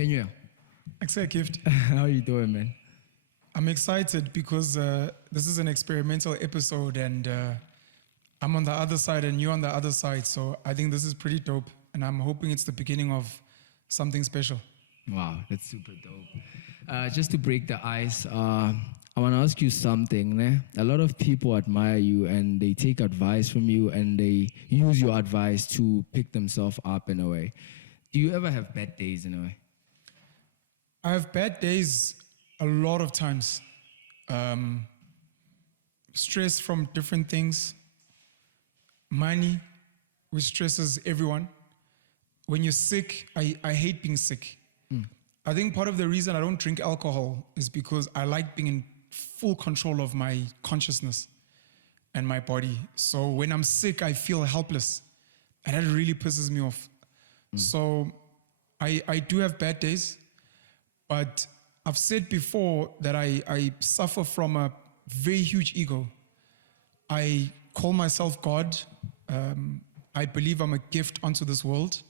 Penuel, Accept gift. how you doing, man? I'm excited because this is an experimental episode and I'm on the other side and you're on the other side. So I think this is pretty dope and I'm hoping it's the beginning of something special. Wow, that's super dope. Just to break the ice, I want to ask you something. Ne? A lot of people admire you and they take advice from you and they use your advice to pick themselves up in a way. Do you ever have bad days in a way? I have bad days a lot of times. Stress from different things. Money, which stresses everyone. When you're sick, I hate being sick. I think part of the reason I don't drink alcohol is because I like being in full control of my consciousness and my body. So when I'm sick, I feel helpless. And that really pisses me off. So I do have bad days, but I've said before that I suffer from a very huge ego. I call myself God. I believe I'm a gift unto this world,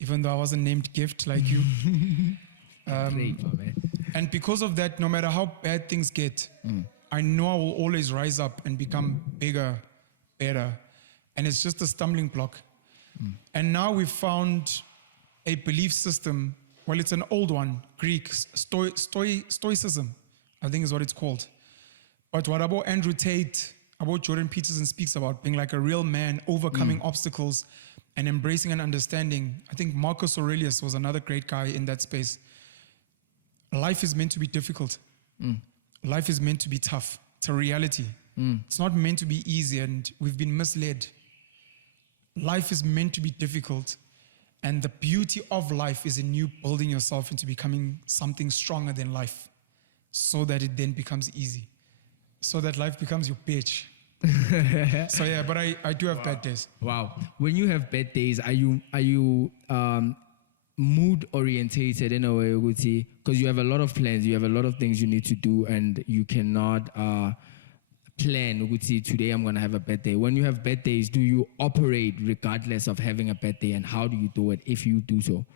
even though I wasn't named gift like you. Great, my man. And because of that, no matter how bad things get, I know I will always rise up and become bigger, better. And it's just a stumbling block. And now we've found a belief system. Well, it's an old one, Greek, Stoicism, I think is what it's called. But what about Andrew Tate, about Jordan Peterson speaks about being like a real man, overcoming obstacles and embracing and understanding. I think Marcus Aurelius was another great guy in that space. Life is meant to be difficult. Life is meant to be tough. It's a reality. It's not meant to be easy, and we've been misled. Life is meant to be difficult, and the beauty of life is in you building yourself into becoming something stronger than life, so that it then becomes easy, so that life becomes your bitch. So yeah, but I do have bad days. Wow. When you have bad days, are you mood orientated in a way, Uguti? Because you have a lot of plans, you have a lot of things you need to do, and you cannot plan, Uguti, today I'm going to have a bad day. When you have bad days, do you operate regardless of having a bad day, and how do you do it if you do so?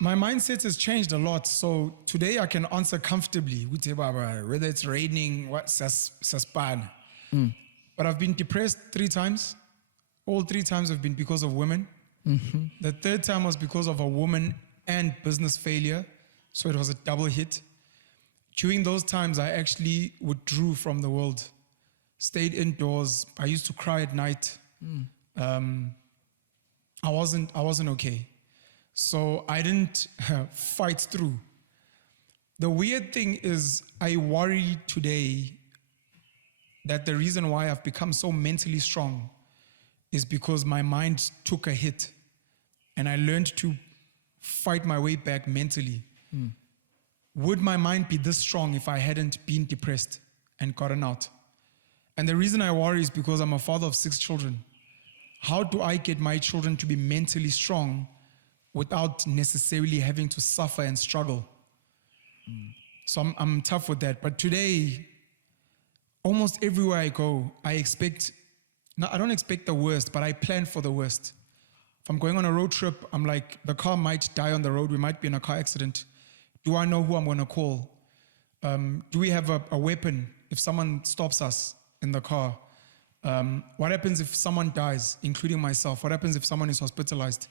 My mindset has changed a lot. So today I can answer comfortably, whether it's raining, saspan. But I've been depressed 3 times. All 3 times have been because of women. The 3rd time was because of a woman and business failure. So it was a double hit. During those times, I actually withdrew from the world, stayed indoors. I used to cry at night. I wasn't okay. So I didn't fight through. The weird thing is I worry today that the reason why I've become so mentally strong is because my mind took a hit and I learned to fight my way back mentally. Would my mind be this strong if I hadn't been depressed and gotten out? And the reason I worry is because I'm a father of 6 children. How do I get my children to be mentally strong without necessarily having to suffer and struggle? So I'm tough with that. But today, almost everywhere I go, I don't expect the worst, but I plan for the worst. If I'm going on a road trip, I'm like, the car might die on the road. We might be in a car accident. Do I know who I'm going to call? Do we have a weapon if someone stops us in the car? What happens if someone dies, including myself? What happens if someone is hospitalized?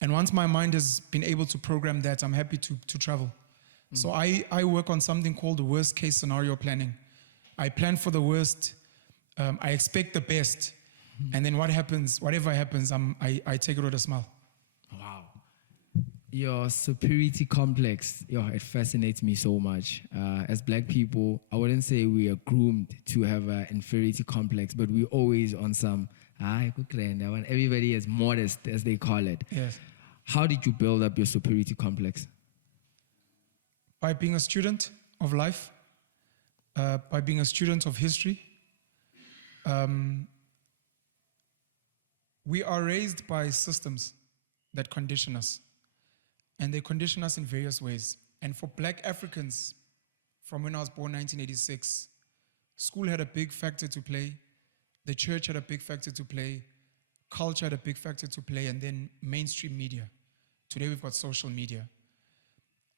And once my mind has been able to program that, I'm happy to travel. So I work on something called worst case scenario planning. I plan for the worst. I expect the best. And then whatever happens, I take it with a smile. Wow. Your superiority complex, it fascinates me so much. As black people, I wouldn't say we are groomed to have an inferiority complex, but we're always on some, everybody is modest, as they call it. Yes. How did you build up your superiority complex? By being a student of life, by being a student of history. We are raised by systems that condition us. And they condition us in various ways. And for black Africans, from when I was born, 1986, school had a big factor to play. The church had a big factor to play. Culture had a big factor to play. And then mainstream media. Today we've got social media.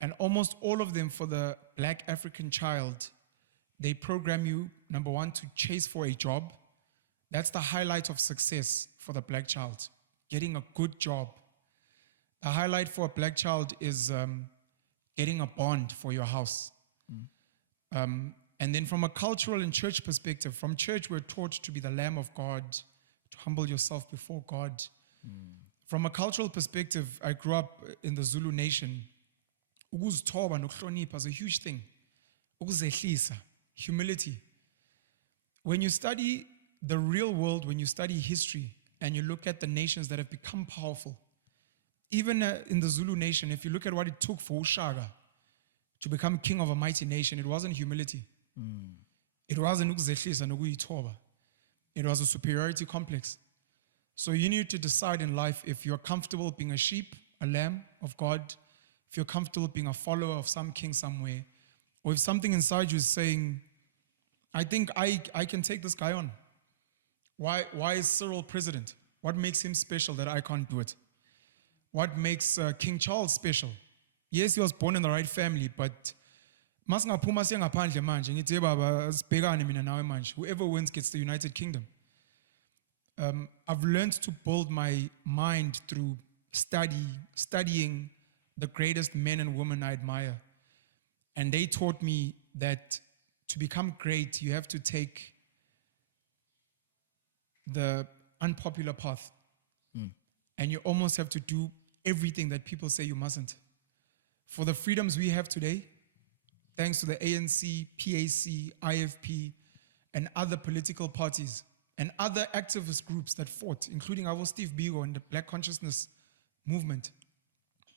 And almost all of them, for the black African child, they program you, number one, to chase for a job. That's the highlight of success for the black child, getting a good job. The highlight for a black child is getting a bond for your house. And then from a cultural and church perspective, from church we're taught to be the Lamb of God, to humble yourself before God. From a cultural perspective, I grew up in the Zulu nation. Ukuzithoba nokuhlonipha is a huge thing. Ukuzehlisa, humility. When you study the real world, when you study history, and you look at the nations that have become powerful, even in the Zulu nation, if you look at what it took for Ushaga to become king of a mighty nation, it wasn't humility. It wasn't ukuzehlisa nokuyithoba. It was a superiority complex. So you need to decide in life if you're comfortable being a sheep, a lamb of God, if you're comfortable being a follower of some king somewhere, or if something inside you is saying, I think I can take this guy on. Why is Cyril president? What makes him special that I can't do it? What makes King Charles special? Yes, he was born in the right family, but masingaphuma siye ngaphandle manje ngithi baba sibhekane mina nawe manje. Whoever wins gets the United Kingdom. I've learned to build my mind through studying the greatest men and women I admire. And they taught me that to become great, you have to take the unpopular path. And you almost have to do everything that people say you mustn't. For the freedoms we have today, thanks to the ANC, PAC, IFP, and other political parties, and other activist groups that fought, including our Steve Biko and the Black Consciousness movement,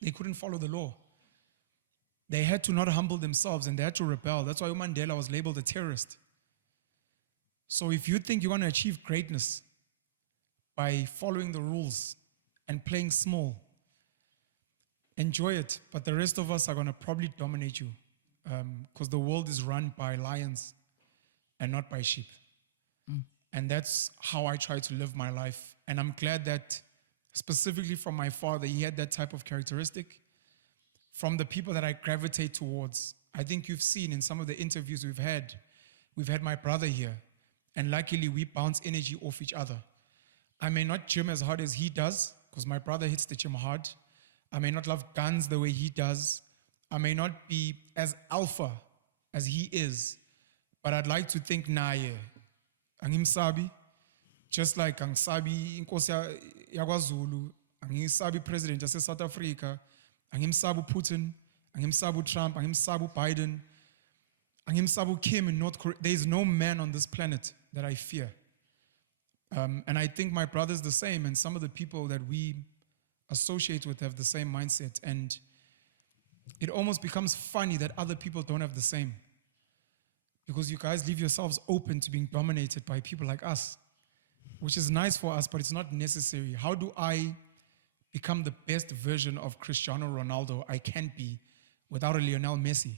they couldn't follow the law. They had to not humble themselves and they had to rebel. That's why Mandela was labeled a terrorist. So if you think you're going to achieve greatness by following the rules and playing small, enjoy it. But the rest of us are going to probably dominate you because the world is run by lions and not by sheep. And that's how I try to live my life. And I'm glad that specifically from my father, he had that type of characteristic. From the people that I gravitate towards, I think you've seen in some of the interviews we've had my brother here. And luckily we bounce energy off each other. I may not gym as hard as he does, because my brother hits the gym hard. I may not love guns the way he does. I may not be as alpha as he is, but I'd like to think naye. Angimsabi, just like angisabi inkosi yakwaZulu, angisabi president of South Africa, angimsabu Putin, angimsabu Trump, angimsabu Biden, angimsabu Kim in North Korea. There is no man on this planet that I fear. And I think my brother's the same, and some of the people that we associate with have the same mindset. And it almost becomes funny that other people don't have the same. Because you guys leave yourselves open to being dominated by people like us, which is nice for us, but it's not necessary. How do I become the best version of Cristiano Ronaldo I can be without a Lionel Messi?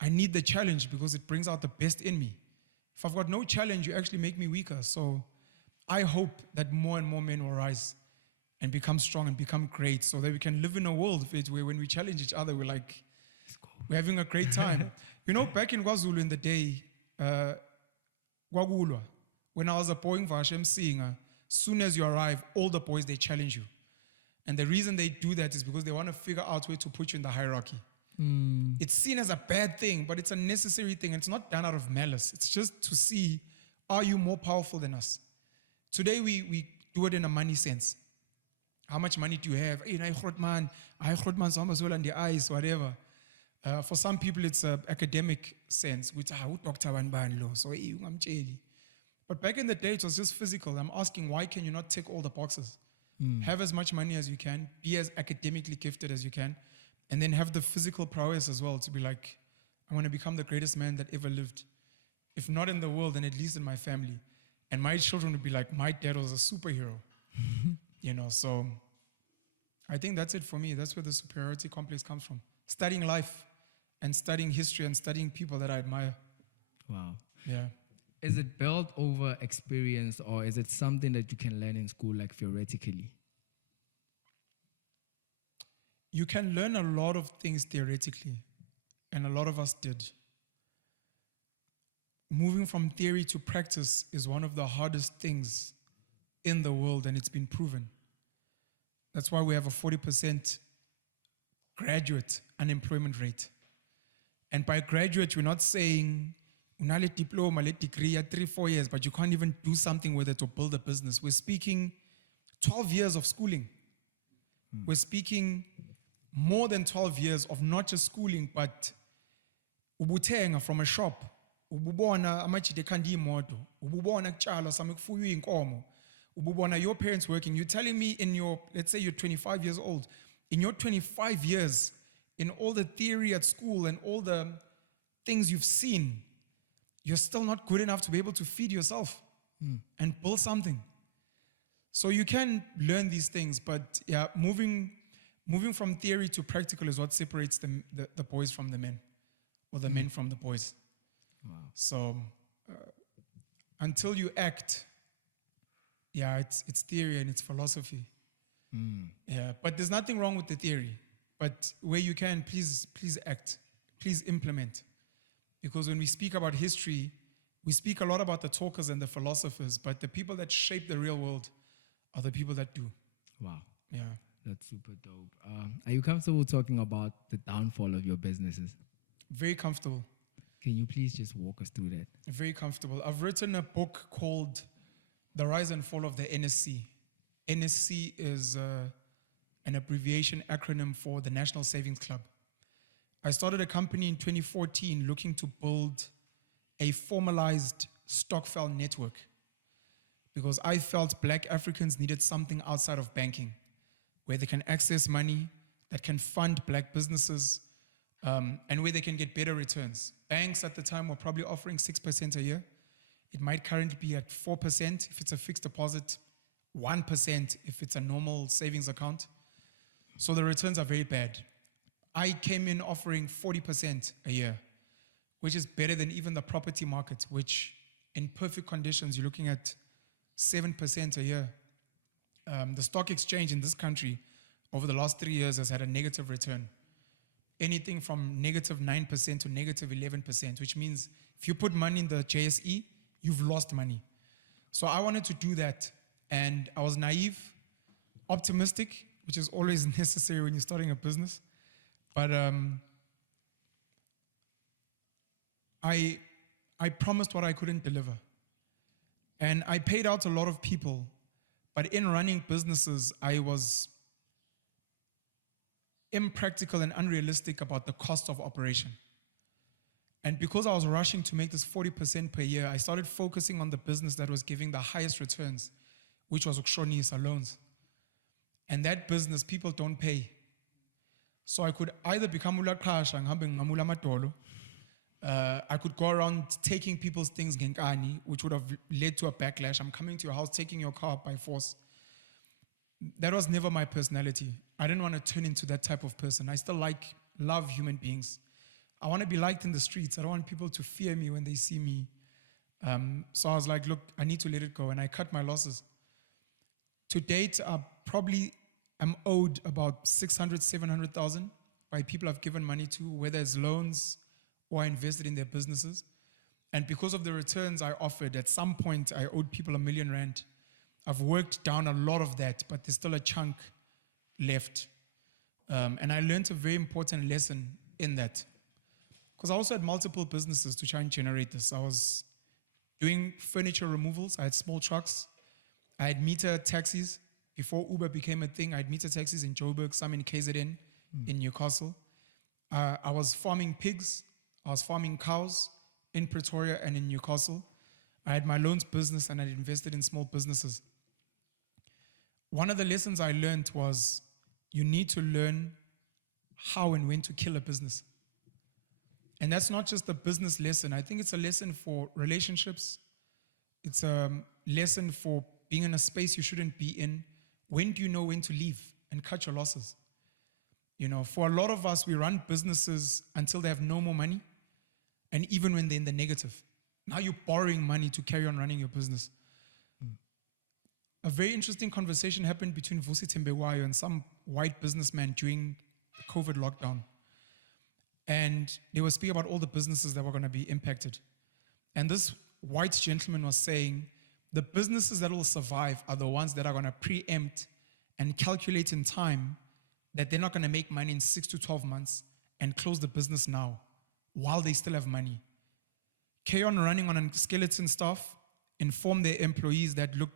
I need the challenge because it brings out the best in me. If I've got no challenge, you actually make me weaker. So I hope that more and more men will rise and become strong and become great so that we can live in a world where when we challenge each other, we're like, we're having a great time. You know, back in KwaZulu in the day, Gwagulwa, when I was a boy in Vashem seeing, soon as you arrive, all the boys, they challenge you. And the reason they do that is because they want to figure out where to put you in the hierarchy. It's seen as a bad thing, but it's a necessary thing. And it's not done out of malice. It's just to see, are you more powerful than us? Today, we do it in a money sense. How much money do you have? Hey, I got man, so well on the eyes, whatever. For some people, it's an academic sense, which Dr. Banlo, so I'm jelly. But back in the day, it was just physical. I'm asking, why can you not tick all the boxes? Have as much money as you can, be as academically gifted as you can, and then have the physical prowess as well to be like, I want to become the greatest man that ever lived. If not in the world, then at least in my family. And my children would be like, my dad was a superhero. You know, so I think that's it for me. That's where the superiority complex comes from. Studying life and studying history and studying people that I admire. Wow. Yeah. Is it built over experience or is it something that you can learn in school, like theoretically? you can learn a lot of things theoretically, and a lot of us did. Moving from theory to practice is one of the hardest things in the world, and it's been proven. That's why we have a 40% graduate unemployment rate. And by graduate, we're not saying unale diploma, le degree, 3-4 years, but you can't even do something with it to build a business. We're speaking 12 years of schooling. We're speaking more than 12 years of not just schooling, but ubutenga from a shop. Ububona amajide kandi imoto. Ububona kutshala sami kufuya inkomo. Ububona your parents working. You're telling me in your, let's say you're 25 years old, in your 25 years, in all the theory at school and all the things you've seen, you're still not good enough to be able to feed yourself and build something. So you can learn these things, but yeah, moving from theory to practical is what separates the boys from the men, or the men from the boys. Wow. So until you act, yeah, it's theory and it's philosophy. Yeah, but there's nothing wrong with the theory. But where you can, please act, please implement. Because when we speak about history, we speak a lot about the talkers and the philosophers, but the people that shape the real world are the people that do. Wow. Yeah. That's super dope. Are you comfortable talking about the downfall of your businesses? Very comfortable. Can you please just walk us through that? Very comfortable. I've written a book called The Rise and Fall of the NSC. NSC is an abbreviation acronym for the National Savings Club. I started a company in 2014 looking to build a formalized stokvel network because I felt Black Africans needed something outside of banking where they can access money that can fund Black businesses and where they can get better returns. Banks at the time were probably offering 6% a year. It might currently be at 4% if it's a fixed deposit, 1% if it's a normal savings account. So the returns are very bad. I came in offering 40% a year, which is better than even the property market, which in perfect conditions, you're looking at 7% a year. The stock exchange in this country over the last 3 years has had a negative return. Anything from negative 9% to negative 11%, which means if you put money in the JSE, you've lost money. So I wanted to do that. And I was naive, optimistic, which is always necessary when you're starting a business. But I promised what I couldn't deliver. And I paid out a lot of people. But in running businesses, I was impractical and unrealistic about the cost of operation. And because I was rushing to make this 40% per year, I started focusing on the business that was giving the highest returns, which was Ukshonisa loans. And that business, people don't pay. So I could either become ulaqasha ngihambe ngamula amadolo. I could go around taking people's things ngenkani, which would have led to a backlash. I'm coming to your house, taking your car by force. That was never my personality. I didn't want to turn into that type of person. I still love human beings. I want to be liked in the streets. I don't want people to fear me when they see me. So I was like, look, I need to let it go. And I cut my losses. To date, I'm owed about 600, 700,000 by people I've given money to, whether it's loans or I invested in their businesses. And because of the returns I offered, at some point I owed people R1 million. I've worked down a lot of that, but there's still a chunk left. And I learned a very important lesson in that. Because I also had multiple businesses to try and generate this. I was doing furniture removals. I had small trucks. I had meter taxis. Before Uber became a thing, I had meter taxis in Joburg, some in KZN, in Newcastle. I was farming pigs. I was farming cows in Pretoria and in Newcastle. I had my loans business and I invested in small businesses. One of the lessons I learned was you need to learn how and when to kill a business. And that's not just a business lesson. I think it's a lesson for relationships. It's a lesson for being in a space you shouldn't be in. When do you know when to leave and cut your losses? You know, for a lot of us, we run businesses until they have no more money. And even when they're in the negative. Now you're borrowing money to carry on running your business. A very interesting conversation happened between Vusi Tembewayo and some white businessman during COVID lockdown. And they were speaking about all the businesses that were going to be impacted. And this white gentleman was saying, the businesses that will survive are the ones that are going to preempt and calculate in time that they're not going to make money in 6 to 12 months and close the business now while they still have money. Carry on running on a skeleton staff, inform their employees that, look,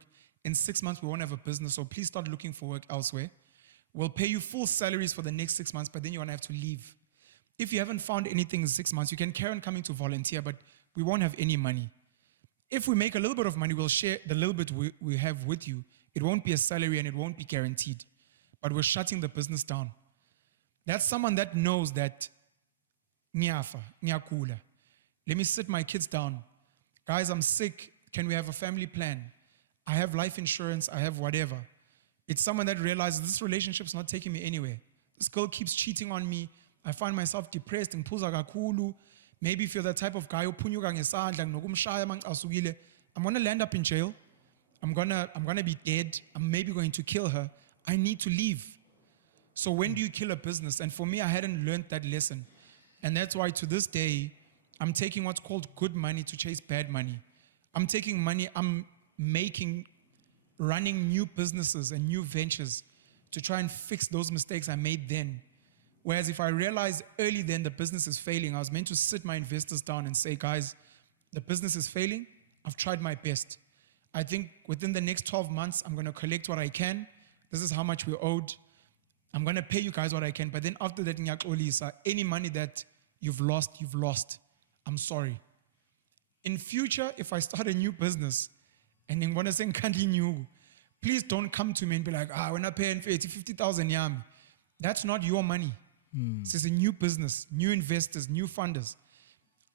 in 6 months we won't have a business, so please start looking for work elsewhere. We'll pay you full salaries for the next 6 months, but then you're going to have to leave. If you haven't found anything in 6 months, you can carry on coming to volunteer, but we won't have any money. If we make a little bit of money, we'll share the little bit we have with you. It won't be a salary and it won't be guaranteed, but we're shutting the business down. That's someone that knows that, ngiyafa, ngiyagula. Let me sit my kids down. Guys, I'm sick. Can we have a family plan? I have life insurance. I have whatever. It's someone that realizes this relationship's not taking me anywhere. This girl keeps cheating on me. I find myself depressed. Maybe if you're the type of guy I'm gonna land up in jail. I'm gonna be dead. I'm maybe going to kill her. I need to leave. So when do you kill a business? And for me, I hadn't learned that lesson. And that's why to this day, I'm taking what's called good money to chase bad money. I'm taking money I'm making, running new businesses and new ventures to try and fix those mistakes I made then. Whereas if I realized early then the business is failing, I was meant to sit my investors down and say, guys, the business is failing. I've tried my best. I think within the next 12 months, I'm going to collect what I can. This is how much we owed. I'm going to pay you guys what I can. But then after that, any money that you've lost. I'm sorry. In future, if I start a new business and I'm going to say, continue, please don't come to me and be like, we're not paying 50,000 yam. That's not your money. This is a new business, new investors, new funders.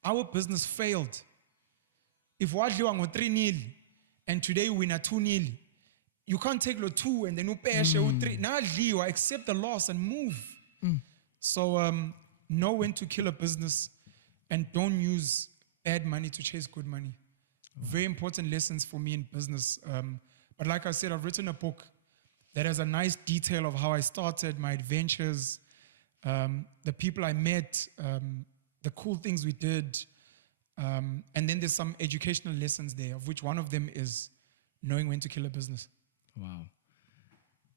Our business failed. If what you want 3-0 and today we win a 2-0, you can't take the 2 and then you pay 3. Now accept the loss and move. So know when to kill a business and don't use bad money to chase good money. Very important lessons for me in business. But like I said, I've written a book that has a nice detail of how I started, my adventures, the people I met, the cool things we did. And then there's some educational lessons there, of which one of them is knowing when to kill a business.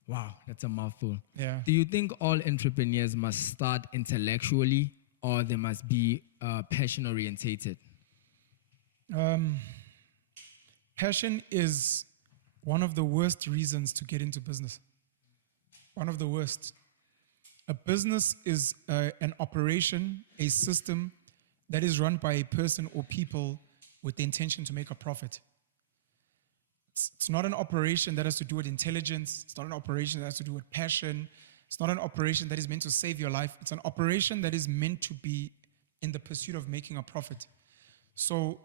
Wow, that's a mouthful. Yeah. Do you think all entrepreneurs must start intellectually or they must be passion orientated? Passion is one of the worst reasons to get into business. One of the worst. A business is an operation, a system that is run by a person or people with the intention to make a profit. It's not an operation that has to do with intelligence. It's not an operation that has to do with passion. It's not an operation that is meant to save your life. It's an operation that is meant to be in the pursuit of making a profit. So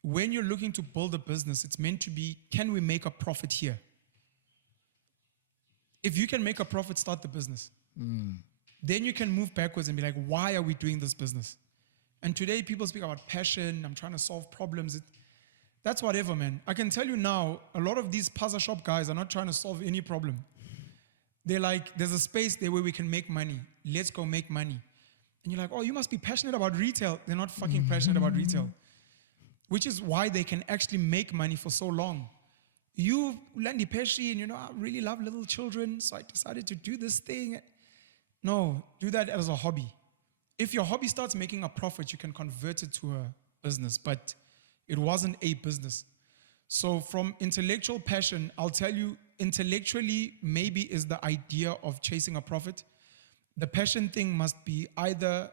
when you're looking to build a business, it's meant to be, can we make a profit here? If you can make a profit, start the business. Then you can move backwards and be like, why are we doing this business? And today people speak about passion, I'm trying to solve problems. That's whatever, man. I can tell you now, a lot of these puzzle shop guys are not trying to solve any problem. They're like, there's a space there where we can make money. Let's go make money. And you're like, oh, you must be passionate about retail. They're not fucking passionate about retail. Which is why they can actually make money for so long. You, Landy Pesci, and I really love little children, so I decided to do this thing. No, do that as a hobby. If your hobby starts making a profit, you can convert it to a business, but it wasn't a business. So from intellectual passion, I'll tell you, intellectually, maybe is the idea of chasing a profit. The passion thing must be either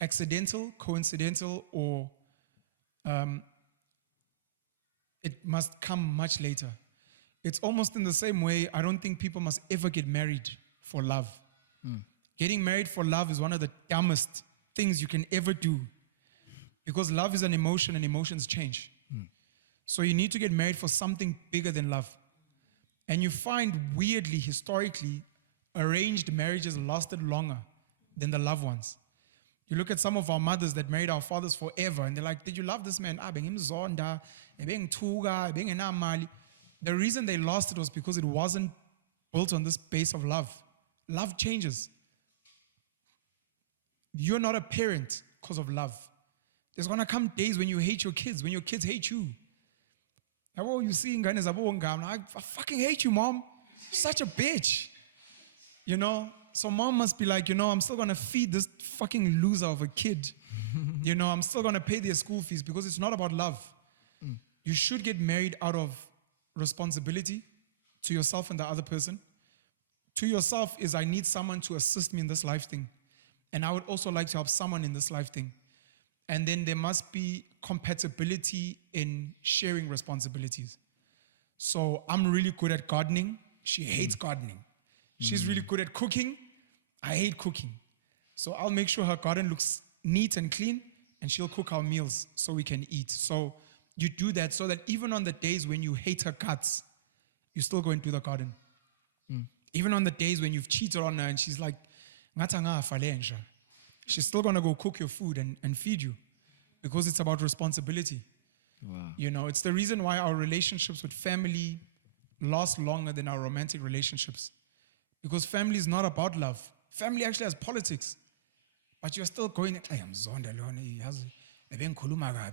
accidental, coincidental, or it must come much later. It's almost in the same way, I don't think people must ever get married for love. Getting married for love is one of the dumbest things you can ever do, because love is an emotion and emotions change. So you need to get married for something bigger than love. And you find, weirdly, historically, arranged marriages lasted longer than the loved ones. You look at some of our mothers that married our fathers forever, and they're like, did you love this man? The reason they lost it was because it wasn't built on this base of love. Love changes. You're not a parent because of love. There's going to come days when you hate your kids, when your kids hate you. Oh, you see, I fucking hate you, mom. You're such a bitch. You know? So mom must be like, I'm still going to feed this fucking loser of a kid. I'm still going to pay their school fees because it's not about love. You should get married out of responsibility to yourself and the other person. To yourself is, I need someone to assist me in this life thing. And I would also like to help someone in this life thing. And then there must be compatibility in sharing responsibilities. So I'm really good at gardening. She hates gardening. She's really good at cooking. I hate cooking. So I'll make sure her garden looks neat and clean, and she'll cook our meals so we can eat. So you do that so that even on the days when you hate her guts, you still go and do the garden. Even on the days when you've cheated on her and she's like, she's still going to go cook your food and feed you because it's about responsibility. Wow. It's the reason why our relationships with family last longer than our romantic relationships. Because family is not about love. Family actually has politics. But you're still going,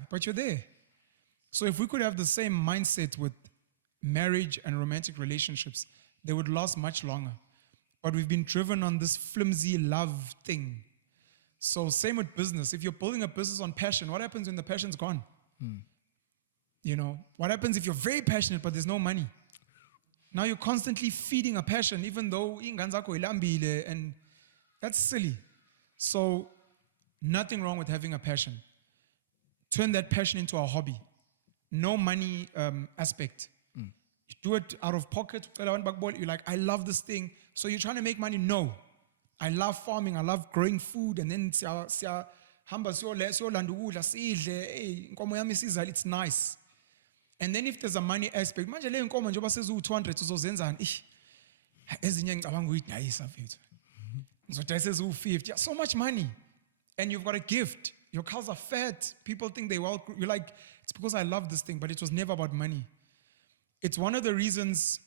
but you're there. So if we could have the same mindset with marriage and romantic relationships, they would last much longer. But we've been driven on this flimsy love thing. So same with business. If you're building a business on passion, what happens when the passion's gone? What happens if you're very passionate but there's no money? Now you're constantly feeding a passion even though and that's silly. So nothing wrong with having a passion. Turn that passion into a hobby. No money aspect. You do it out of pocket. You're like, I love this thing. So you're trying to make money? No. I love farming. I love growing food. And then it's nice. And then if there's a money aspect, so much money. And you've got a gift. Your cows are fat. People think they well. You're like, it's because I love this thing, but it was never about money. It's one of the reasons.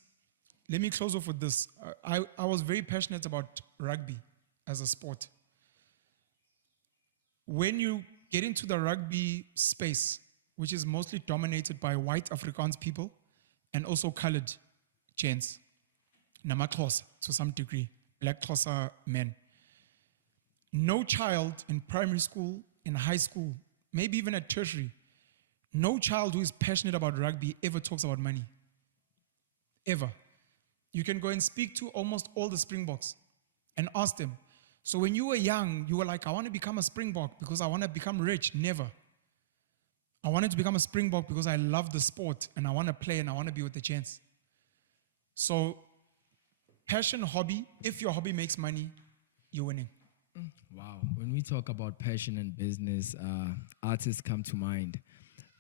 Let me close off with this. I was very passionate about rugby as a sport. When you get into the rugby space, which is mostly dominated by white Afrikaans people and also colored gents, Namaxhosa to some degree, Black Xhosa men. No child in primary school, in high school, maybe even at tertiary, no child who is passionate about rugby ever talks about money. Ever. You can go and speak to almost all the Springboks and ask them, so when you were young, you were like, I want to become a Springbok because I want to become rich. Never. I wanted to become a Springbok because I love the sport and I want to play and I want to be with the chance. So, passion, hobby, if your hobby makes money, you're winning. Wow. When we talk about passion and business, artists come to mind.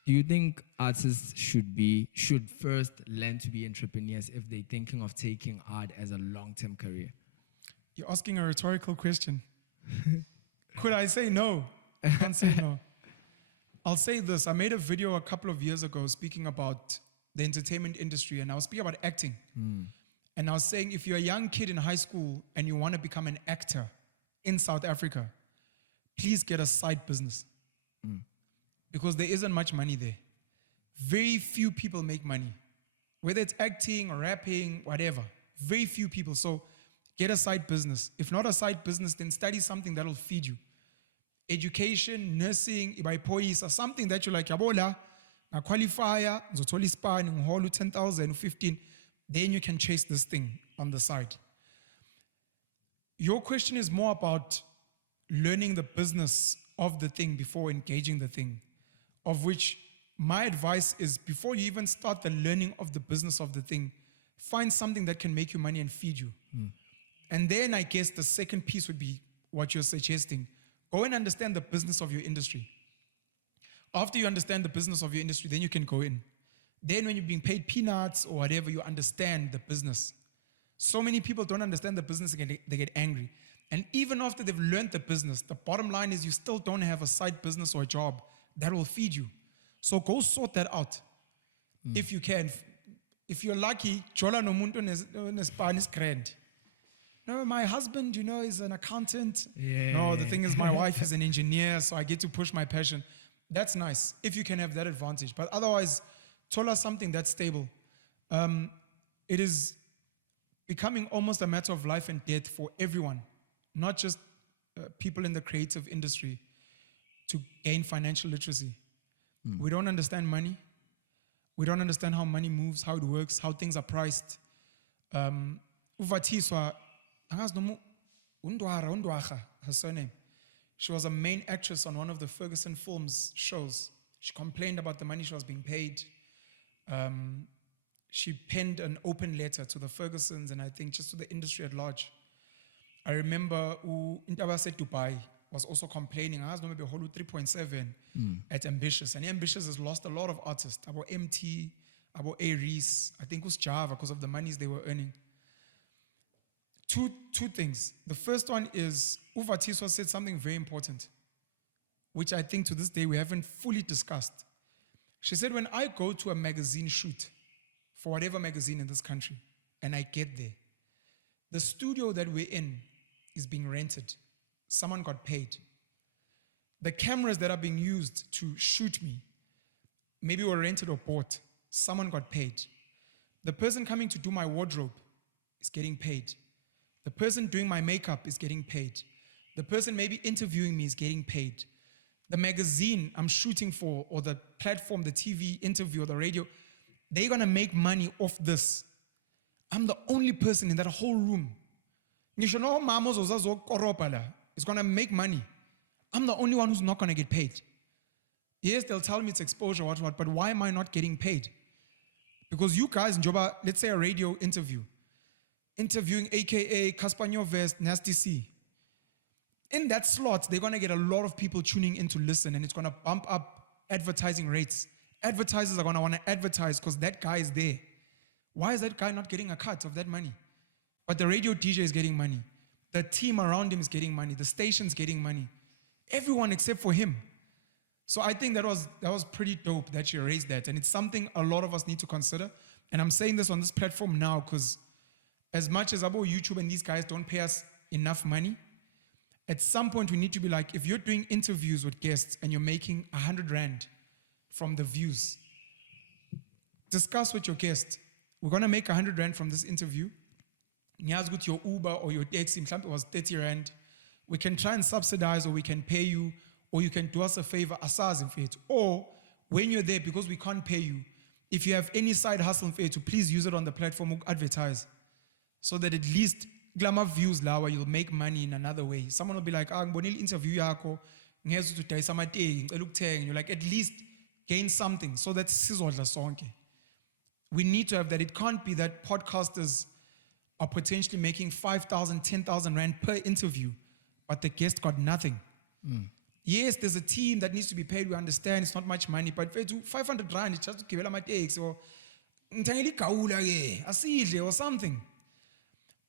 Do you think artists should first learn to be entrepreneurs if they're thinking of taking art as a long-term career? You're asking a rhetorical question. Could I say no? I can't say no. I'll say this. I made a video a couple of years ago speaking about the entertainment industry, and I was speaking about acting. And I was saying, if you're a young kid in high school and you want to become an actor in South Africa, please get a side business. Because there isn't much money there. Very few people make money. Whether it's acting or rapping, whatever. Very few people. So get a side business. If not a side business, then study something that will feed you. Education, nursing, or something that you're like, yabola, na qualifier, ngizothola ispan, ngiholo 10,000, 15. Then you can chase this thing on the side. Your question is more about learning the business of the thing before engaging the thing, of which my advice is before you even start the learning of the business of the thing, find something that can make you money and feed you. And then I guess the second piece would be what you're suggesting. Go and understand the business of your industry. After you understand the business of your industry, then you can go in. Then when you're being paid peanuts or whatever, you understand the business. So many people don't understand the business, they get angry. And even after they've learned the business, the bottom line is you still don't have a side business or a job that will feed you. So go sort that out if you can. If you're lucky, jola no muntu nespan is grand. no, my husband, is an accountant. Yeah. No, the thing is my wife is an engineer, so I get to push my passion. That's nice, if you can have that advantage. But otherwise, told us something that's stable. It is becoming almost a matter of life and death for everyone, not just people in the creative industry, to gain financial literacy. We don't understand money. We don't understand how money moves, how it works, how things are priced. Uvatiswa, her surname. She was a main actress on one of the Ferguson Films shows. She complained about the money she was being paid. She penned an open letter to the Fergusons and I think just to the industry at large. I remember Intaba said Dubai was also complaining. I was maybe a whole 3.7 at Ambitious. And Ambitious has lost a lot of artists. About MT, about Aries, I think it was Java because of the monies they were earning. Two things. The first one is Uvatiswa said something very important, which I think to this day we haven't fully discussed. She said, when I go to a magazine shoot, for whatever magazine in this country, and I get there, the studio that we're in is being rented. Someone got paid. The cameras that are being used to shoot me, maybe were rented or bought. Someone got paid. The person coming to do my wardrobe is getting paid. The person doing my makeup is getting paid. The person maybe interviewing me is getting paid. The magazine I'm shooting for, or the platform, the TV interview, or the radio, they're gonna make money off this. I'm the only person in that whole room. It's gonna make money. I'm the only one who's not gonna get paid. Yes, they'll tell me it's exposure, what, but why am I not getting paid? Because you guys, Njoba, let's say a radio interview, interviewing AKA Caspanyo Vest, Nasty C. In that slot, they're gonna get a lot of people tuning in to listen, and it's gonna bump up advertising rates. Advertisers are gonna wanna advertise because that guy is there. Why is that guy not getting a cut of that money? But the radio DJ is getting money. The team around him is getting money. The station's getting money. Everyone except for him. So I think that was pretty dope that you raised that. And it's something a lot of us need to consider. And I'm saying this on this platform now because as much as about YouTube and these guys don't pay us enough money, at some point we need to be like, if you're doing interviews with guests and you're making 100 Rand from the views, discuss with your guest. We're going to make 100 Rand from this interview. Niyaz with your Uber or your taxi, it was 30 Rand. We can try and subsidize, or we can pay you, or you can do us a favor, or when you're there, because we can't pay you, if you have any side hustle, please use it on the platform, advertise, so that at least glamour views lawa, you'll make money in another way. Someone will be like, interview yako, and you're like, at least gain something, so that we need to have that. It can't be that podcasters are potentially making 5,000, 10,000 Rand per interview, but the guest got nothing. Yes, there's a team that needs to be paid. We understand it's not much money, but 500 Rand is just to give my takes or or something.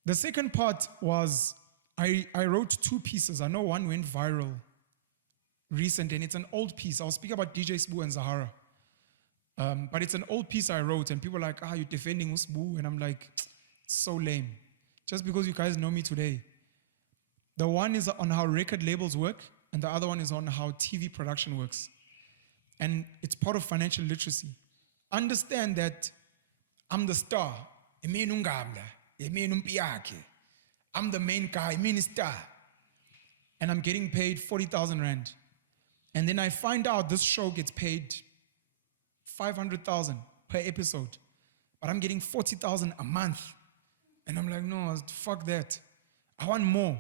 The second part was I wrote 2 pieces. I know one went viral recent, and it's an old piece. I'll speak about DJ Sbu and Zahara. But it's an old piece I wrote, and people are like, you're defending Usbu, and I'm like, it's so lame. Just because you guys know me today. The one is on how record labels work, and the other one is on how TV production works. And it's part of financial literacy. Understand that I'm the star. I'm the main guy, minister. And I'm getting paid 40,000 Rand. And then I find out this show gets paid 500,000 per episode. But I'm getting 40,000 a month. And I'm like, no, fuck that. I want more.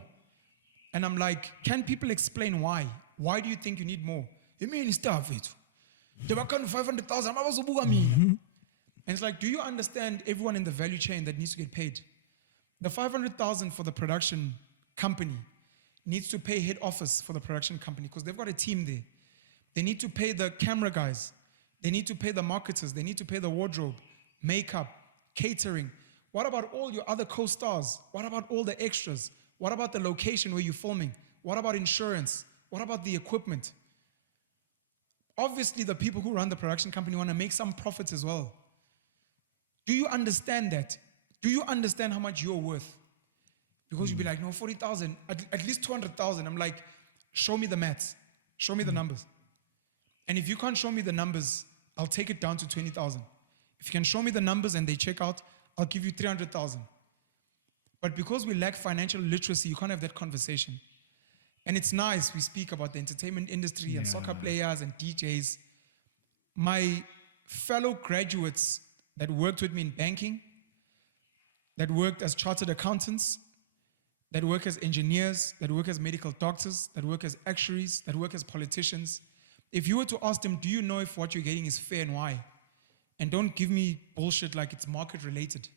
And I'm like, can people explain why? Why do you think you need more? You mean stuff it. They were kind of 500,000. And it's like, do you understand everyone in the value chain that needs to get paid? The 500,000 for the production company needs to pay head office for the production company because they've got a team there. They need to pay the camera guys. They need to pay the marketers. They need to pay the wardrobe, makeup, catering. What about all your other co-stars? What about all the extras? What about the location where you're filming? What about insurance? What about the equipment? Obviously, the people who run the production company want to make some profits as well. Do you understand that? Do you understand how much you're worth? Because you'd be like, no, 40,000, at least 200,000. I'm like, show me the maths, show me the numbers. And if you can't show me the numbers, I'll take it down to 20,000. If you can show me the numbers and they check out, I'll give you 300,000. But because we lack financial literacy, you can't have that conversation. And it's nice, we speak about the entertainment industry and soccer players and DJs. My fellow graduates that worked with me in banking, that worked as chartered accountants, that work as engineers, that work as medical doctors, that work as actuaries, that work as politicians, if you were to ask them, do you know if what you're getting is fair and why? And don't give me bullshit like it's market related.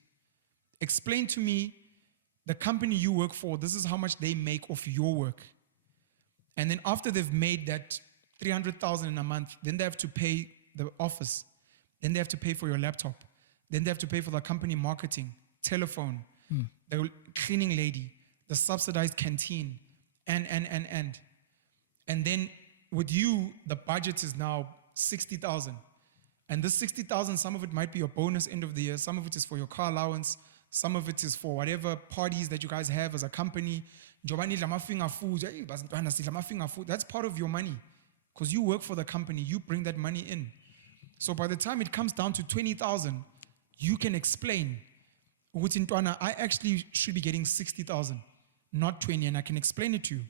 Explain to me the company you work for, this is how much they make off your work. And then after they've made that 300,000 in a month, then they have to pay the office. Then they have to pay for your laptop. Then they have to pay for the company marketing, telephone, the cleaning lady, the subsidized canteen, and. And then with you, the budget is now 60,000. And this 60,000, some of it might be your bonus end of the year, some of it is for your car allowance, some of it is for whatever parties that you guys have as a company. That's part of your money. Because you work for the company, you bring that money in. So by the time it comes down to 20,000, you can explain, I actually should be getting 60,000, not 20, and I can explain it to you.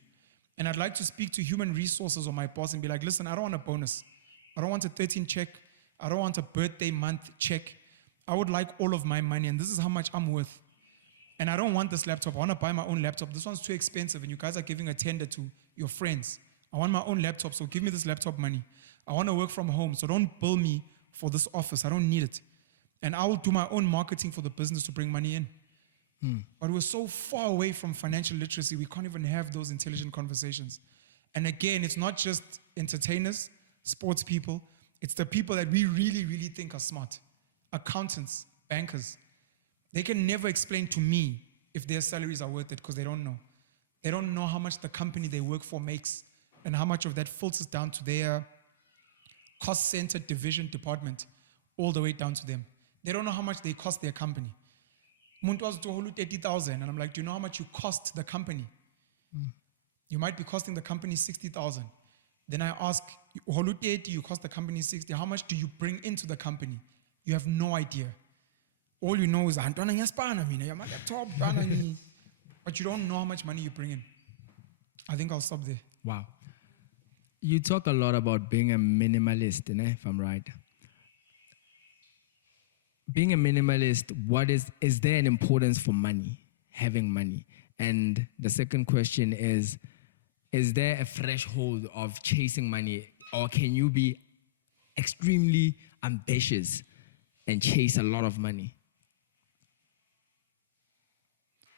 And I'd like to speak to human resources or my boss and be like, listen, I don't want a bonus. I don't want a 13 check. I don't want a birthday month check. I would like all of my money, and this is how much I'm worth. And I don't want this laptop. I want to buy my own laptop. This one's too expensive, and you guys are giving a tender to your friends. I want my own laptop, so give me this laptop money. I want to work from home, so don't bill me for this office. I don't need it. And I will do my own marketing for the business to bring money in. But we're so far away from financial literacy, we can't even have those intelligent conversations. And again, it's not just entertainers, sports people. It's the people that we really, really think are smart. Accountants, bankers. They can never explain to me if their salaries are worth it because they don't know. They don't know how much the company they work for makes and how much of that filters down to their cost center division department all the way down to them. They don't know how much they cost their company. Muntu was to 30,000, and I'm like, do you know how much you cost the company? You might be costing the company 60,000. Then I ask, you cost the company 60. How much do you bring into the company? You have no idea. All you know is, but you don't know how much money you bring in. I think I'll stop there. Wow. You talk a lot about being a minimalist, if I'm right. Being a minimalist, is there an importance for money, having money? And the second question is there a threshold of chasing money, or can you be extremely ambitious and chase a lot of money?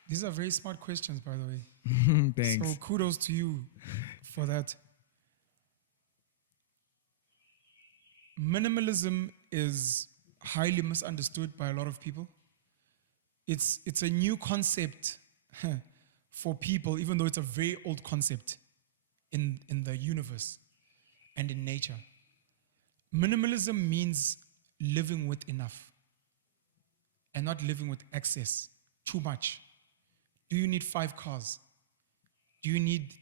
These are very smart questions, by the way. Thanks. So kudos to you for that. Minimalism is highly misunderstood by a lot of people. It's a new concept for people, even though it's a very old concept in the universe and in nature. Minimalism means living with enough and not living with excess, too much. Do you need 5 cars? Do you need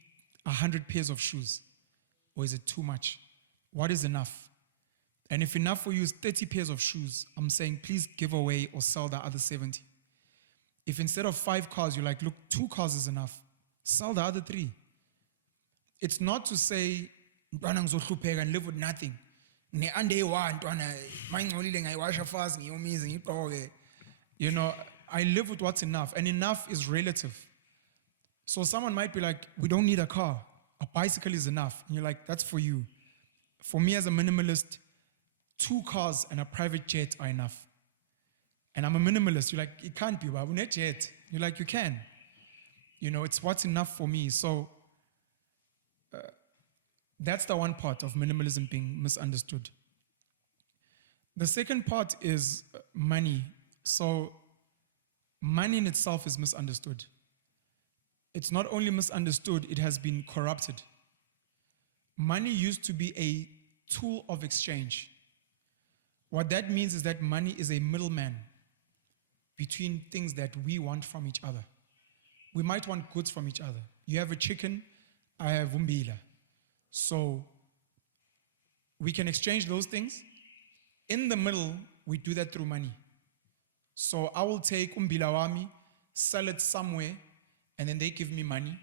100 pairs of shoes? Or is it too much? What is enough? And if enough for you is 30 pairs of shoes, I'm saying please give away or sell the other 70. If instead of 5 cars, you're like, look, 2 cars is enough, sell the other 3. It's not to say, and live with nothing. You know, I live with what's enough, and enough is relative. So someone might be like, we don't need a car. A bicycle is enough. And you're like, that's for you. For me as a minimalist, 2 cars and a private jet are enough. And I'm a minimalist. You're like, it can't be, but we need jet. You're like, you can. You know, it's what's enough for me. So that's the one part of minimalism being misunderstood. The second part is money. So money in itself is misunderstood. It's not only misunderstood, it has been corrupted. Money used to be a tool of exchange. What that means is that money is a middleman between things that we want from each other. we might want goods from each other. You have a chicken, I have umbila. So we can exchange those things. In the middle, we do that through money. So I will take umbila wami, sell it somewhere, and then they give me money.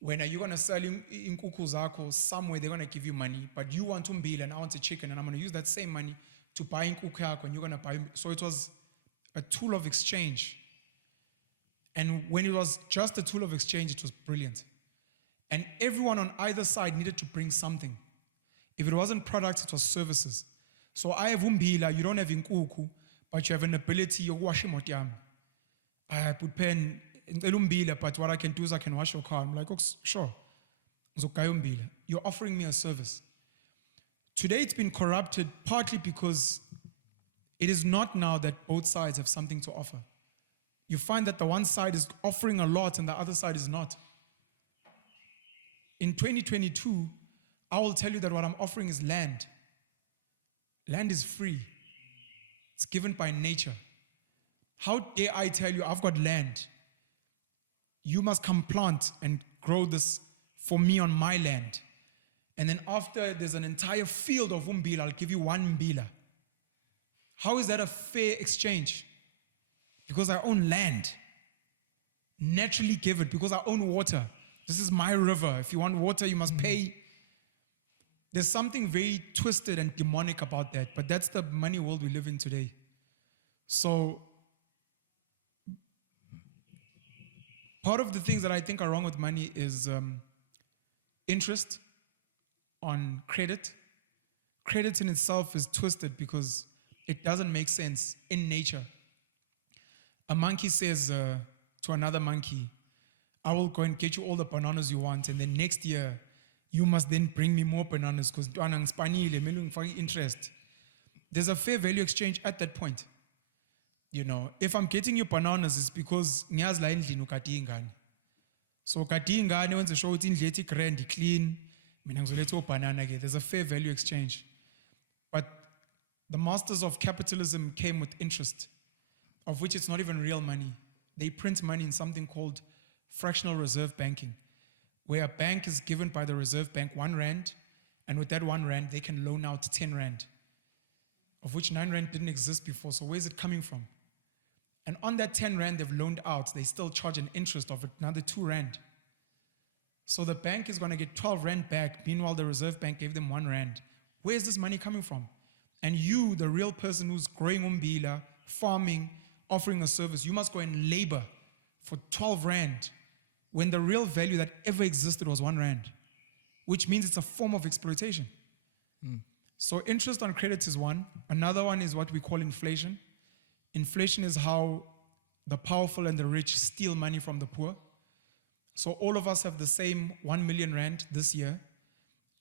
When are you going to sell inkukhu zako somewhere, they're going to give you money. But you want umbila and I want a chicken, and I'm going to use that same money to buy inkukhu yako, and you're going to buy. So it was a tool of exchange. And when it was just a tool of exchange, it was brilliant. And everyone on either side needed to bring something. If it wasn't products, it was services. So I have umbila, you don't have inkukhu, but you have an ability, you wash yami. I put pen in umbila, but what I can do is I can wash your car. I'm like, oh, sure. You're offering me a service. Today it's been corrupted partly because it is not now that both sides have something to offer. You find that the one side is offering a lot and the other side is not. In 2022, I will tell you that what I'm offering is land. Land is free. It's given by nature. How dare I tell you I've got land? You must come plant and grow this for me on my land. And then after there's an entire field of umbila, I'll give you one umbila. How is that a fair exchange? Because I own land. Naturally give it because I own water. This is my river. If you want water, you must pay. There's something very twisted and demonic about that, but that's the money world we live in today. So, part of the things that I think are wrong with money is interest on credit. Credit in itself is twisted because it doesn't make sense in nature. A monkey says to another monkey, I will go and get you all the bananas you want, and then next year, you must then bring me more bananas because interest. There's a fair value exchange at that point. You know, if I'm getting you bananas, it's because ngiyazila endlini ukati ingane. So ukati ingane wenza sure ukuthi indlu yethu grand clean, mina ngizoletha banana ke. There's a fair value exchange. But the masters of capitalism came with interest, of which it's not even real money. They print money in something called fractional reserve banking, where a bank is given by the Reserve Bank 1 rand, and with that 1 rand, they can loan out 10 rand, of which 9 rand didn't exist before. So where's it coming from? And on that 10 rand they've loaned out, they still charge an interest of another 2 rand. So the bank is going to get 12 rand back. Meanwhile, the Reserve Bank gave them 1 rand. Where's this money coming from? And you, the real person who's growing umbila, farming, offering a service, you must go and labor for 12 rand when the real value that ever existed was 1 rand, which means it's a form of exploitation. So interest on credit is one. Another one is what we call inflation. Inflation is how the powerful and the rich steal money from the poor. So all of us have the same 1 million rand this year.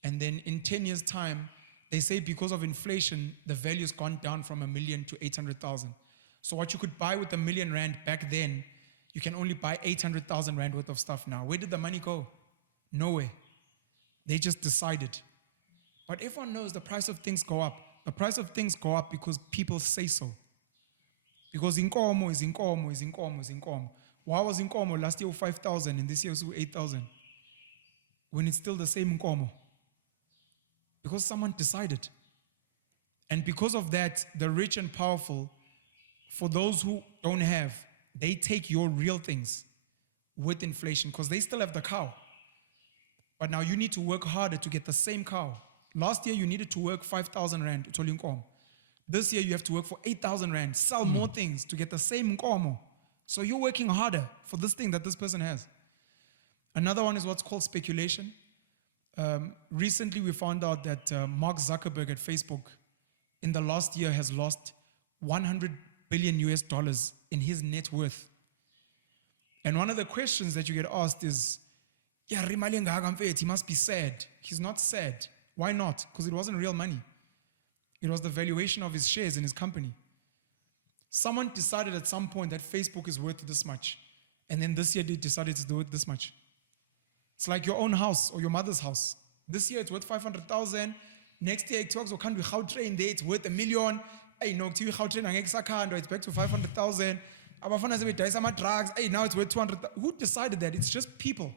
And then in 10 years' time, they say because of inflation, the value's gone down from 1 million to 800,000. So what you could buy with 1 million rand back then, you can only buy 800,000 rand worth of stuff now. Where did the money go? Nowhere. They just decided. But everyone knows the price of things go up. The price of things go up because people say so. Because inkomo is inkomo is inkomo is inkomo. Why was inkomo last year 5,000 and this year 8,000? When it's still the same inkomo. Because someone decided. And because of that, the rich and powerful, for those who don't have, they take your real things with inflation because they still have the cow. But now you need to work harder to get the same cow. Last year you needed to work 5,000 rand to nkomo. This year you have to work for 8,000 rand, sell more things to get the same nkomo. So you're working harder for this thing that this person has. Another one is what's called speculation. Recently we found out that Mark Zuckerberg at Facebook in the last year has lost $100 billion in his net worth. And one of the questions that you get asked is, yeah, he must be sad. He's not sad. Why not? Because it wasn't real money. It was the valuation of his shares in his company. Someone decided at some point that Facebook is worth this much. And then this year they decided to do it this much. It's like your own house or your mother's house. This year it's worth 500,000. Next year it talks or can't be how train there, it's worth $1 million. Hey, no, it's back to 500,000. abafana sebedayisa ama-drugs, hey, now it's worth 200. Who decided that? It's just people.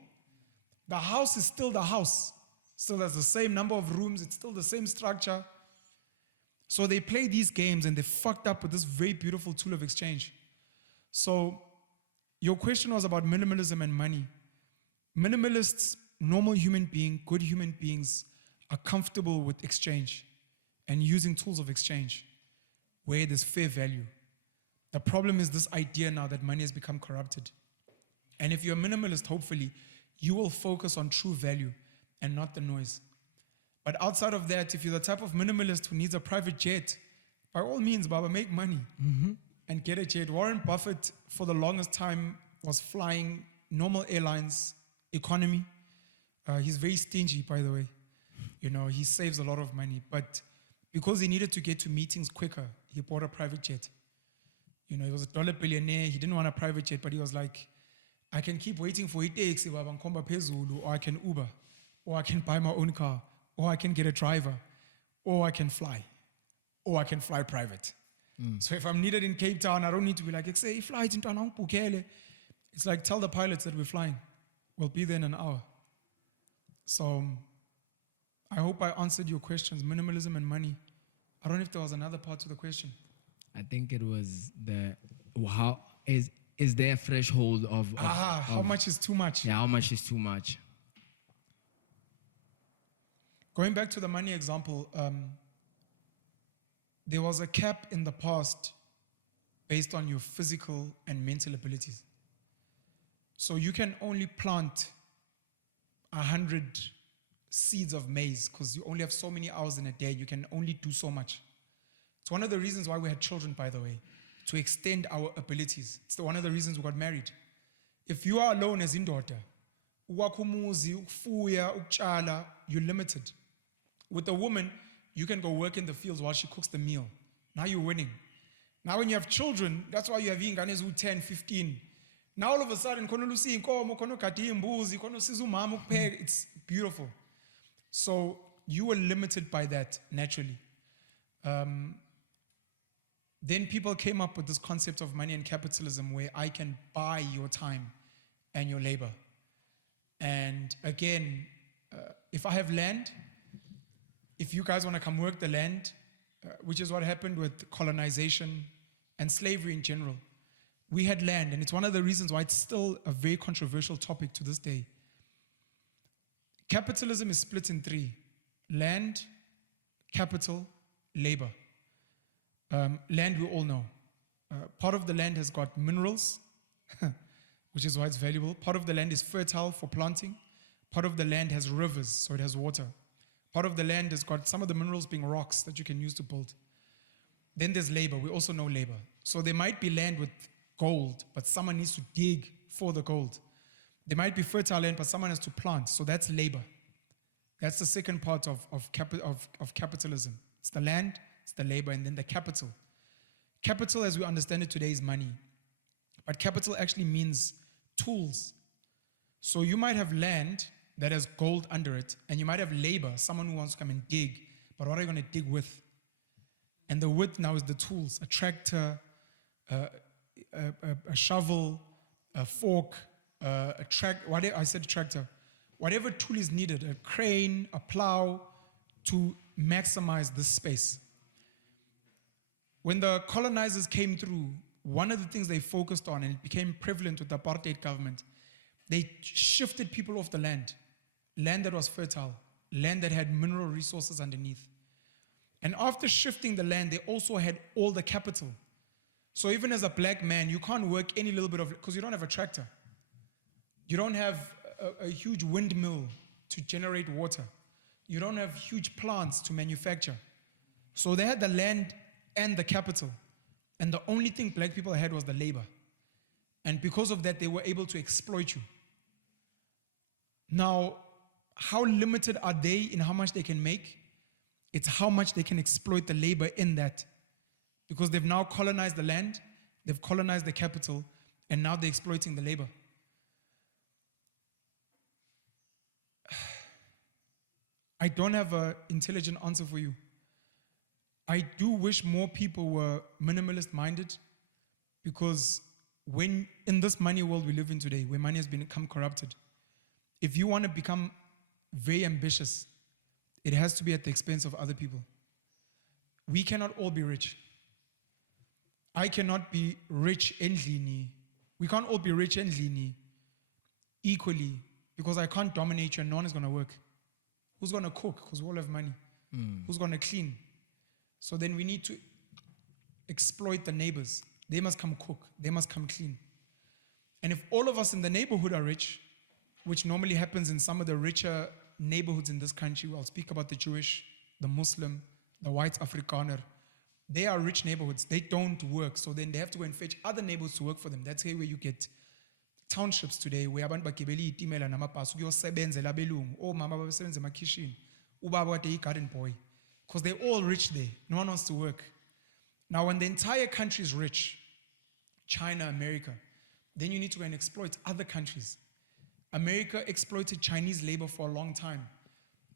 The house is still the house. Still has the same number of rooms. It's still the same structure. So they play these games and they fucked up with this very beautiful tool of exchange. So your question was about minimalism and money. Minimalists, normal human beings, good human beings are comfortable with exchange and using tools of exchange where there's fair value. The problem is this idea now that money has become corrupted. And if you're a minimalist, hopefully, you will focus on true value and not the noise. But outside of that, if you're the type of minimalist who needs a private jet, by all means, Baba, make money and get a jet. Warren Buffett, for the longest time, was flying normal airlines, economy. He's very stingy, by the way. You know, he saves a lot of money. But because he needed to get to meetings quicker, he bought a private jet. You know, he was a dollar billionaire. He didn't want a private jet, but he was like, I can keep waiting for a taxi, or I can Uber, or I can buy my own car, or I can get a driver, or I can fly private. So if I'm needed in Cape Town, I don't need to be like, say, flight into Bukele. It's like, tell the pilots that we're flying. We'll be there in an hour. So I hope I answered your questions, minimalism and money. I don't know if there was another part to the question. I think it was how is there a threshold of how much is too much? Yeah, how much is too much? Going back to the money example, there was a cap in the past based on your physical and mental abilities. So you can only plant 100 seeds of maize because you only have so many hours in a day. You can only do so much. It's one of the reasons why we had children, by the way, to extend our abilities. It's one of the reasons we got married. If you are alone as indoda, you're limited. With a woman, you can go work in the fields while she cooks the meal. Now you're winning. Now when you have children, that's why you have inganes who 10, 15. Now all of a sudden, it's beautiful. So you were limited by that naturally. Then people came up with this concept of money and capitalism where I can buy your time and your labor. And again, if I have land, if you guys want to come work the land, which is what happened with colonization and slavery in general, we had land, and it's one of the reasons why it's still a very controversial topic to this day. Capitalism is split in three: land, capital, labor. Land, we all know. Part of the land has got minerals, which is why it's valuable. Part of the land is fertile for planting. Part of the land has rivers, so it has water. Part of the land has got some of the minerals being rocks that you can use to build. Then there's labor. We also know labor. So there might be land with gold, but someone needs to dig for the gold. There might be fertile land, but someone has to plant. So that's labor. That's the second part of capitalism. It's the land, it's the labor, and then the capital. Capital, as we understand it today, is money. But capital actually means tools. So you might have land that has gold under it, and you might have labor, someone who wants to come and dig, but what are you going to dig with? And the with now is the tools: a tractor, a shovel, a fork, whatever. I said tractor. Whatever tool is needed, a crane, a plow, to maximize this space. When the colonizers came through, one of the things they focused on, and it became prevalent with the apartheid government, they shifted people off the land that was fertile, land that had mineral resources underneath. And after shifting the land, they also had all the capital. So even as a black man, you can't work any little bit of, because you don't have a tractor. You don't have a huge windmill to generate water. You don't have huge plants to manufacture. So they had the land and the capital. And the only thing black people had was the labor. And because of that, they were able to exploit you. Now, how limited are they in how much they can make? It's how much they can exploit the labor in that. Because they've now colonized the land, they've colonized the capital, and now they're exploiting the labor. I don't have an intelligent answer for you. I do wish more people were minimalist minded, because when in this money world we live in today, where money has become corrupted, if you want to become very ambitious, it has to be at the expense of other people. We cannot all be rich. I cannot be rich endlini. We can't all be rich endlini equally, because I can't dominate you and no one is going to work. Who's going to cook? Because we all have money. Who's going to clean? So then we need to exploit the neighbors. They must come cook. They must come clean. And if all of us in the neighborhood are rich, which normally happens in some of the richer neighborhoods in this country, I'll speak about the Jewish, the Muslim, the white Afrikaner. They are rich neighborhoods. They don't work. So then they have to go and fetch other neighborhoods to work for them. That's where you get townships today where abantu bagibela itimela namabhasi ukuyosebenzela abelungu. Oh, mama babesebenza emakhishini. Ubaba kade yi-garden boy. Because they're all rich there. No one wants to work. Now, when the entire country is rich, China, America, then you need to go and exploit other countries. America exploited Chinese labor for a long time.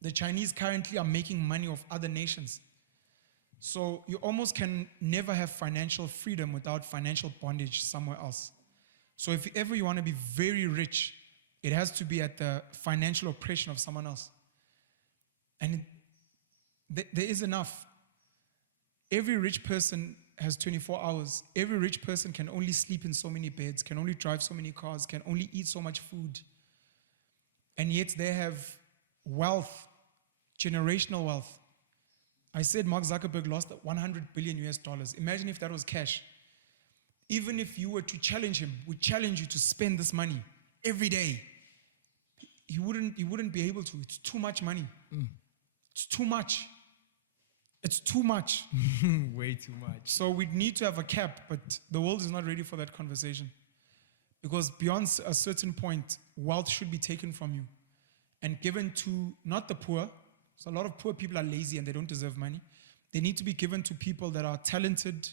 The Chinese currently are making money off other nations. So you almost can never have financial freedom without financial bondage somewhere else. So if ever you want to be very rich, it has to be at the financial oppression of someone else. And there is enough. Every rich person has 24 hours. Every rich person can only sleep in so many beds, can only drive so many cars, can only eat so much food. And yet they have wealth, generational wealth. I said Mark Zuckerberg lost 100 billion US dollars. Imagine if that was cash. Even if you were to challenge him, would challenge you to spend this money every day, he wouldn't be able to. It's too much money. It's too much. It's too much. Way too much. So we need to have a cap, but the world is not ready for that conversation. Because beyond a certain point, wealth should be taken from you and given to not the poor. So a lot of poor people are lazy and they don't deserve money. They need to be given to people that are talented,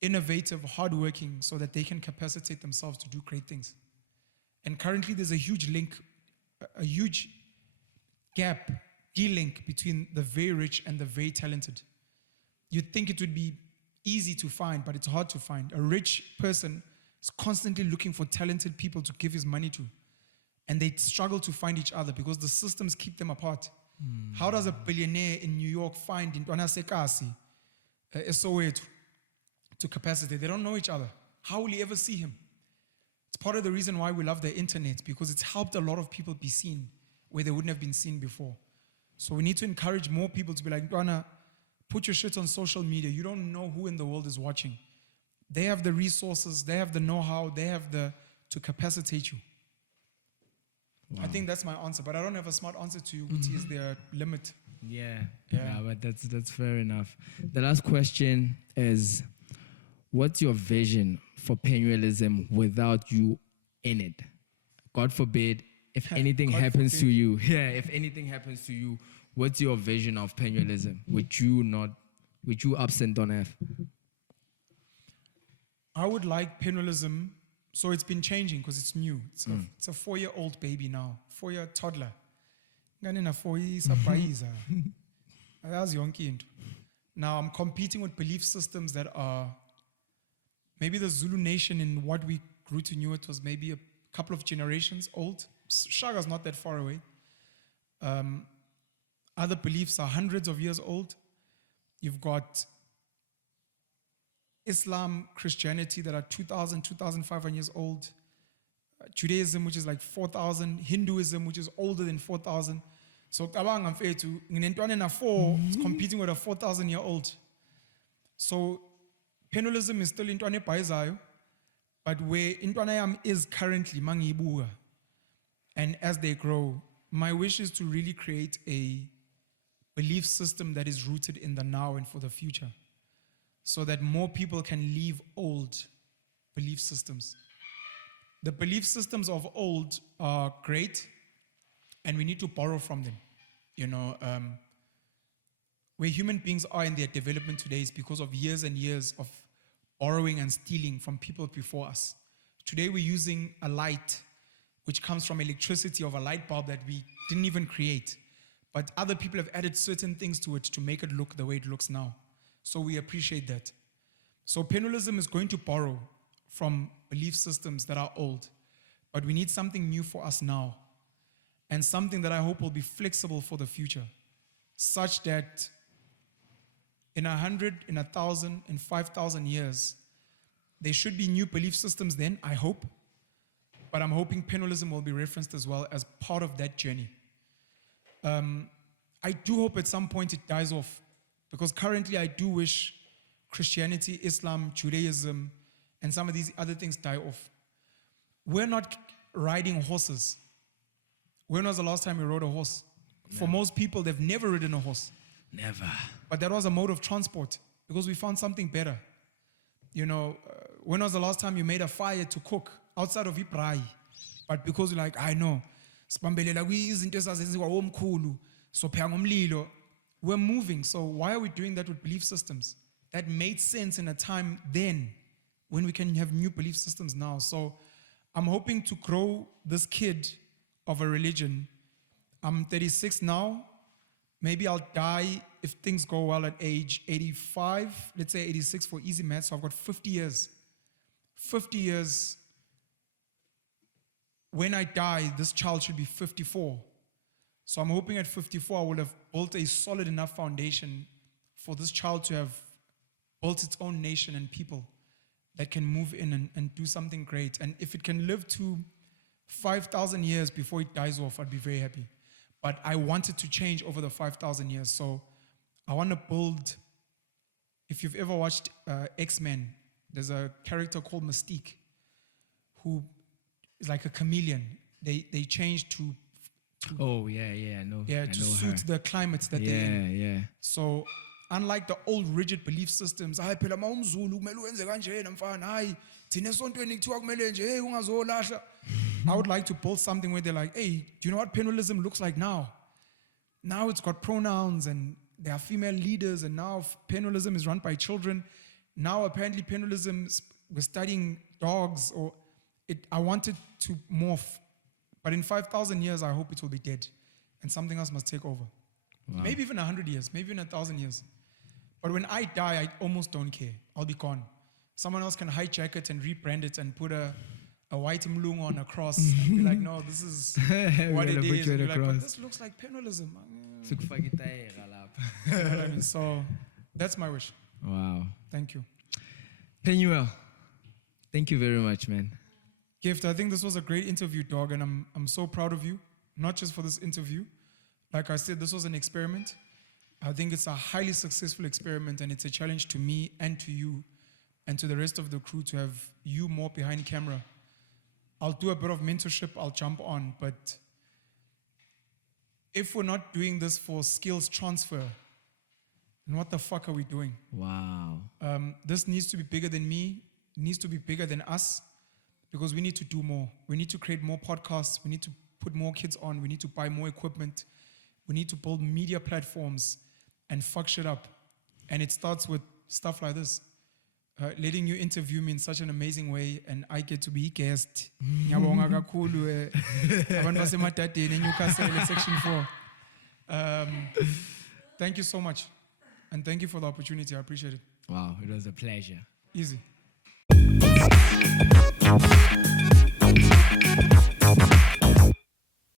innovative, hardworking, so that they can capacitate themselves to do great things. And currently there's a huge link, a huge gap, de-link between the very rich and the very talented. You'd think it would be easy to find, but it's hard to find. A rich person is constantly looking for talented people to give his money to. And they struggle to find each other because the systems keep them apart. How does a billionaire in New York find Ntwana Sekasi, Soweto, to capacitate? They don't know each other. How will he ever see him? It's part of the reason why we love the internet, because it's helped a lot of people be seen where they wouldn't have been seen before. So we need to encourage more people to be like, Ntwana, put your shit on social media. You don't know who in the world is watching. They have the resources, they have the know-how, they have to capacitate you. Wow. I think that's my answer, but I don't have a smart answer to you, which is their limit. Yeah, but that's fair enough. The last question is, what's your vision for Penuelism without you in it? God forbid, if anything happens to you, if anything happens to you, what's your vision of Penuelism with you absent on earth? I would like Penuelism. So it's been changing because it's new. It's a 4-year-old baby now, 4-year toddler. Now I'm competing with belief systems that are maybe the Zulu nation in what we grew to know it was maybe a couple of generations old. Shaga's not that far away. Other beliefs are hundreds of years old. You've got Islam, Christianity that are 2,000, 2,500 years old. Judaism, which is like 4,000. Hinduism, which is older than 4,000. So it's competing with a 4,000-year-old. So Penuelism is still intwane bhaizayo, but where intwana yam is currently mangibuka, and as they grow, my wish is to really create a belief system that is rooted in the now and for the future, so that more people can leave old belief systems. The belief systems of old are great, and we need to borrow from them. You know, where human beings are in their development today is because of years and years of borrowing and stealing from people before us. Today we're using a light which comes from electricity of a light bulb that we didn't even create, but other people have added certain things to it to make it look the way it looks now. So we appreciate that. So Penuelism is going to borrow from belief systems that are old, but we need something new for us now, and something that I hope will be flexible for the future, such that in 100, in 1,000, in 5,000 years, there should be new belief systems then, I hope, but I'm hoping Penuelism will be referenced as well as part of that journey. I do hope at some point it dies off, because currently I do wish Christianity, Islam, Judaism, and some of these other things die off. We're not riding horses. When was the last time you rode a horse? No. For most people, they've never ridden a horse. Never. But that was a mode of transport because we found something better. When was the last time you made a fire to cook outside of Ibrai? But because you're like, I know, we're moving. So why are we doing that with belief systems? That made sense in a time then when we can have new belief systems now. So I'm hoping to grow this kid of a religion. I'm 36 now. Maybe I'll die if things go well at age 85. Let's say 86 for easy math. So I've got 50 years. 50 years. When I die, this child should be 54. So I'm hoping at 54, I will have built a solid enough foundation for this child to have built its own nation and people that can move in and do something great. And if it can live to 5,000 years before it dies off, I'd be very happy. But I want it to change over the 5,000 years. So I want to build, if you've ever watched X-Men, there's a character called Mystique who is like a chameleon. They change to oh, yeah, I know. Yeah, to suit the climates that they're in. Yeah. So unlike the old rigid belief systems, I would like to build something where they're like, hey, do you know what Penuelism looks like now? Now it's got pronouns and there are female leaders, and now Penuelism is run by children. Now apparently Penuelism, we're studying dogs, I want it to morph. But in 5,000 years, I hope it will be dead and something else must take over. Wow. Maybe even 100 years, maybe even 1,000 years. But when I die, I almost don't care. I'll be gone. Someone else can hijack it and rebrand it and put a white mlung on a cross and be like, no, this is what it is. And be like, but this looks like Penuelism. You know what I mean? So that's my wish. Wow. Thank you. Penuel, thank you very much, man. Gift, I think this was a great interview, dog, and I'm so proud of you, not just for this interview. Like I said, this was an experiment. I think it's a highly successful experiment, and it's a challenge to me and to you and to the rest of the crew to have you more behind camera. I'll do a bit of mentorship, I'll jump on, but if we're not doing this for skills transfer, then what the fuck are we doing? Wow. This needs to be bigger than me, it needs to be bigger than us, because we need to do more. We need to create more podcasts, we need to put more kids on, we need to buy more equipment, we need to build media platforms and fuck shit up. And it starts with stuff like this. Letting you interview me in such an amazing way, and I get to be a guest. Ngiyabonga kakhulu abantu basemadadeni eNewcastle section 4. Thank you so much, and thank you for the opportunity. I appreciate it. Wow, it was a pleasure. Easy.